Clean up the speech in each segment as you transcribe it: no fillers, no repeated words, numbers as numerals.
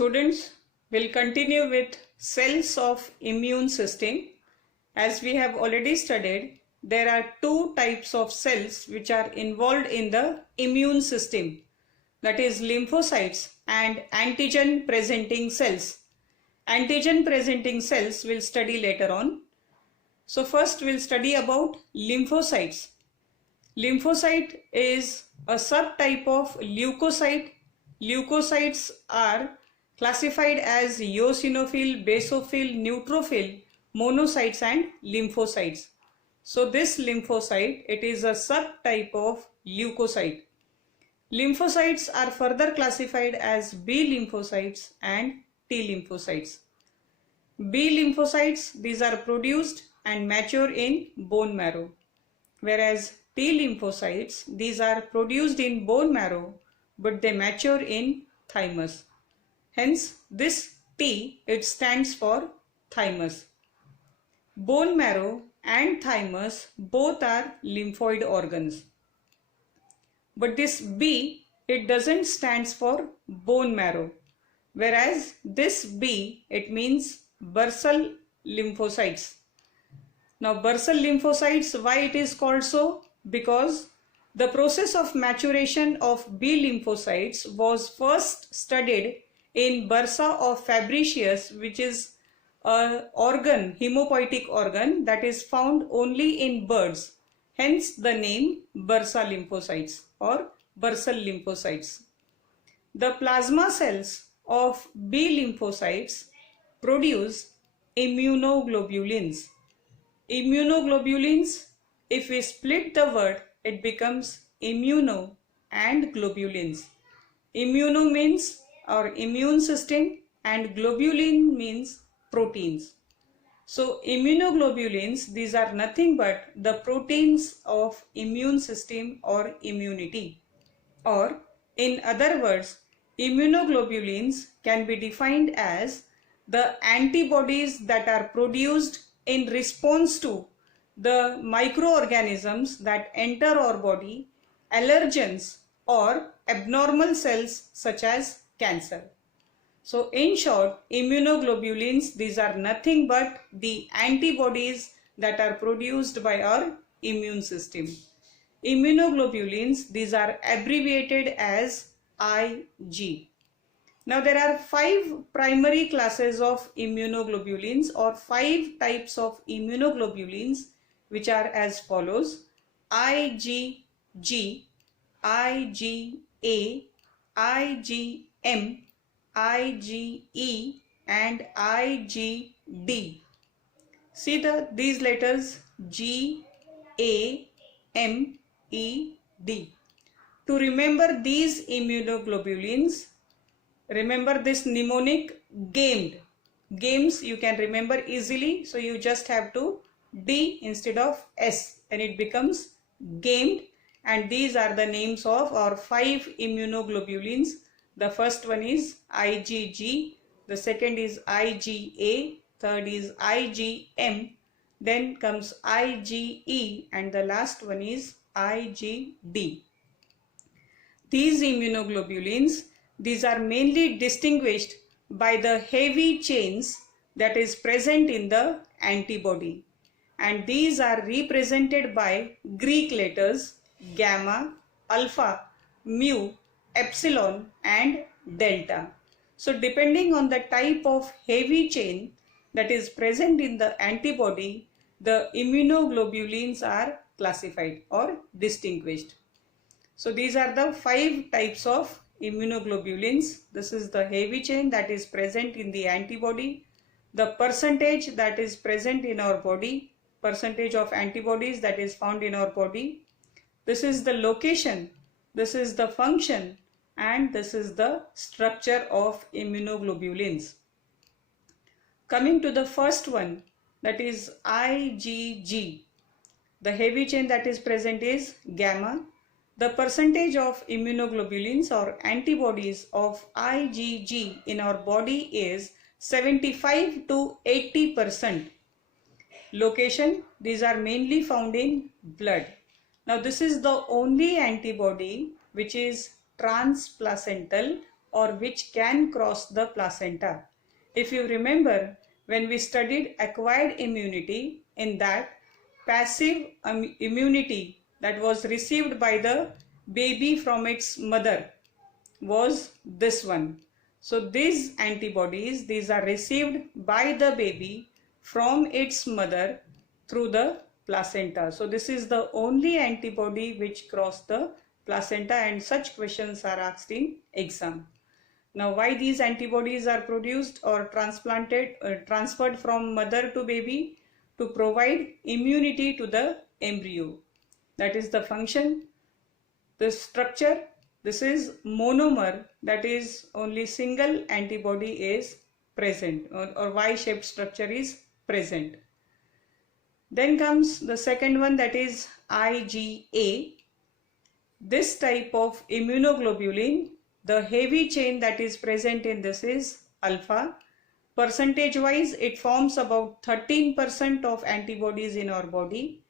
Students, will continue with cells of immune system. As we have already studied, there are two types of cells which are involved in the immune system, that is lymphocytes and antigen presenting cells. Antigen presenting cells we'll study later on. So first we'll study about lymphocytes. Lymphocyte is a subtype of leukocyte. Leukocytes are classified as eosinophil, basophil, neutrophil, monocytes and lymphocytes. So this lymphocyte, it is a subtype of leukocyte. Lymphocytes are further classified as B lymphocytes and T lymphocytes. B lymphocytes, these are produced and mature in bone marrow, whereas T lymphocytes, these are produced in bone marrow but they mature in thymus. Hence this T, it stands for thymus. Bone marrow and thymus both are lymphoid organs. But this B, it doesn't stands for bone marrow, whereas this B, it means basal lymphocytes. Now basal lymphocytes, why it is called so? Because the process of maturation of B lymphocytes was first studied in bursa of Fabricius, which is an organ, hemopoietic organ that is found only in birds. Hence the name bursa lymphocytes or basal lymphocytes. The plasma cells of B lymphocytes produce immunoglobulins. Immunoglobulins, if we split the word, it becomes immuno and globulins. Immuno means our immune system and globulin means proteins. So immunoglobulins, these are nothing but the proteins of immune system or immunity. Or in other words, immunoglobulins can be defined as the antibodies that are produced in response to the microorganisms that enter our body, allergens or abnormal cells such as cancer. So in short, immunoglobulins, these are nothing but the antibodies that are produced by our immune system. Immunoglobulins, these are abbreviated as Ig. Now there are 5 primary classes of immunoglobulins or 5 types of immunoglobulins, which are as follows: IgG, IgA, IgM, IgE and IgD. See these letters G, A, M, E, D. To remember these immunoglobulins, remember this mnemonic GAMED. Games you can remember easily, so you just have to D instead of S and it becomes GAMED, and these are the names of our 5 immunoglobulins. The first one is IgG, the second is IgA, third is IgM, then comes IgE and the last one is IgD. These immunoglobulins, these are mainly distinguished by the heavy chains that is present in the antibody, and these are represented by Greek letters gamma, alpha, mu, epsilon and delta. So depending on the type of heavy chain that is present in the antibody, the immunoglobulins are classified or distinguished. So these are the 5 types of immunoglobulins. This is the heavy chain that is present in the antibody, the percentage that is present in our body, percentage of antibodies that is found in our body. This is the location, this is the function, and this is the structure of immunoglobulins. Coming to the first one, that is IgG. The heavy chain that is present is gamma. The percentage of immunoglobulins or antibodies of IgG in our body is 75 to 80%. Location, these are mainly found in blood. Now this is the only antibody which is transplacental or which can cross the placenta. If you remember, when we studied acquired immunity, in that passive immunity that was received by the baby from its mother was this one. So these antibodies, these are received by the baby from its mother through the placenta. So this is the only antibody which cross the placenta, and such questions are asked in exam. Now, why these antibodies are produced or transferred from mother to baby? To provide immunity to the embryo. That is the function. The structure, this is monomer, that is only single antibody is present, or Y-shaped structure is present. Then comes the second one, that is IgA. This type of immunoglobulin, the heavy chain that is present in this is alpha. Percentage wise, it forms about 13% of antibodies in our body.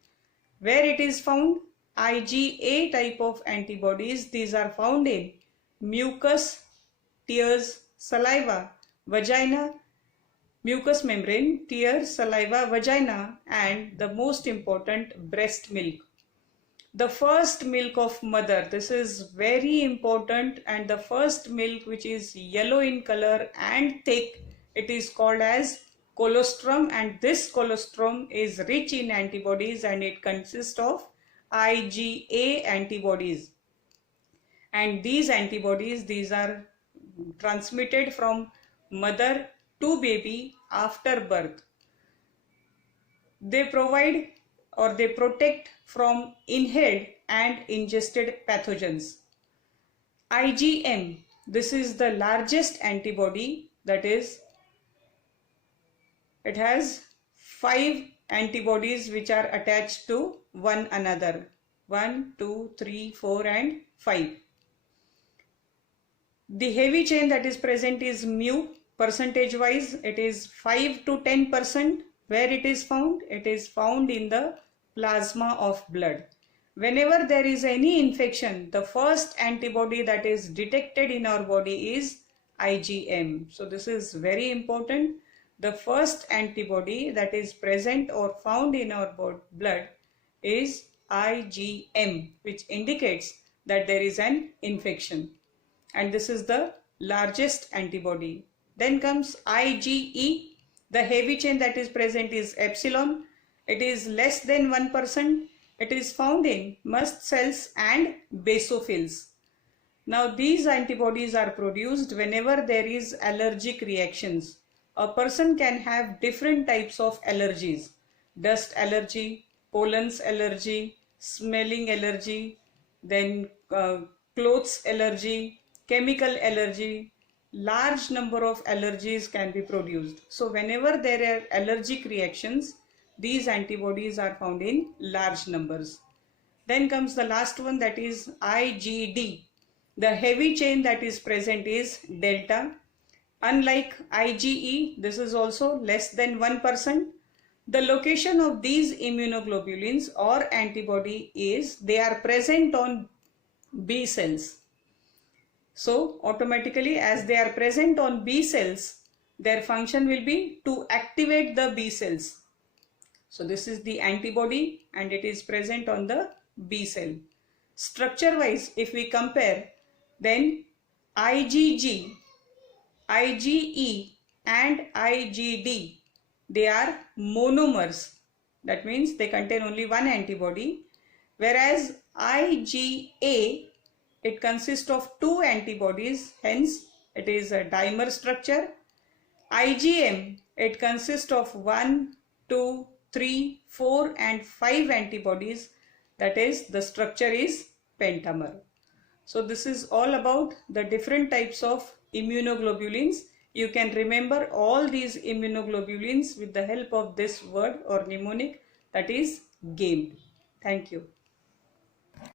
Where it is found? IgA type of antibodies, these are found in mucus, tears, saliva, vagina, mucous membrane, tears, saliva, vagina, and the most important, breast milk. The first milk of mother, this is very important, and the first milk which is yellow in color and thick, it is called as colostrum, and this colostrum is rich in antibodies and it consists of IgA antibodies. And these antibodies, these are transmitted from mother to baby after birth. They provide or they protect from inhaled and ingested pathogens. IgM, this is the largest antibody, that is, it has 5 antibodies which are attached to one another. 1, 2, 3, 4 and 5. The heavy chain that is present is mu. Percentage wise, it is 5 to 10%. Where it is found? It is found in the plasma of blood. Whenever there is any infection, the first antibody that is detected in our body is IgM. So this is very important. The first antibody that is present or found in our blood is IgM, which indicates that there is an infection. And this is the largest antibody. Then comes IgE. The heavy chain that is present is epsilon. It is less than 1%. It is found in mast cells and basophils. Now these antibodies are produced whenever there is allergic reactions. A person can have different types of allergies. Dust allergy, pollens allergy, smelling allergy, then clothes allergy, chemical allergy. Large number of allergies can be produced. So whenever there are allergic reactions, these antibodies are found in large numbers. Then comes the last one, that is IgD. The heavy chain that is present is delta. Unlike IgE, this is also less than 1%. The location of these immunoglobulins or antibody is they are present on B cells. So automatically, as they are present on B cells, their function will be to activate the B cells. So this is the antibody and it is present on the B cell. Structure wise, if we compare, then IgG, IgE and IgD, they are monomers. That means they contain only one antibody. Whereas IgA, it consists of 2 antibodies, hence it is a dimer structure. IgM, it consists of 1, 2, 3, 4 and 5 antibodies, that is the structure is pentamer. So this is all about the different types of immunoglobulins. You can remember all these immunoglobulins with the help of this word or mnemonic, that is GAME. Thank you.